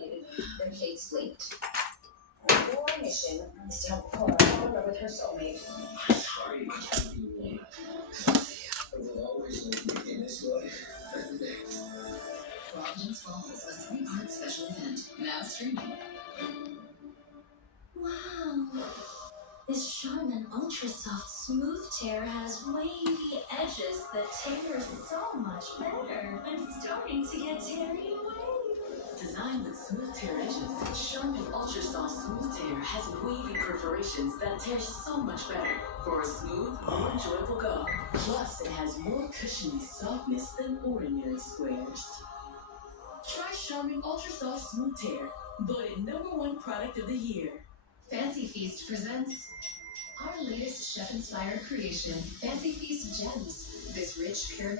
coordinated than Kate's late. Your mission is to help Cora fall in love with her soulmate. I'm sorry, I can't be the one. I will always live in this way. Providence Falls, a 3-part special event, now streaming. Wow. This Charmin Ultra Soft Smooth Tear has wavy edges that tear so much better. I'm starting to get teary away. Designed with smooth tear edges, Charmin Ultra Soft Smooth Tear has wavy perforations that tear so much better for a smooth, more enjoyable go. Plus, it has more cushiony softness than ordinary squares. Try Charmin Ultra Soft Smooth Tear, voted #1 product of the year. Fancy Feast presents our latest chef-inspired creation, Fancy Feast Gems. This rich, pure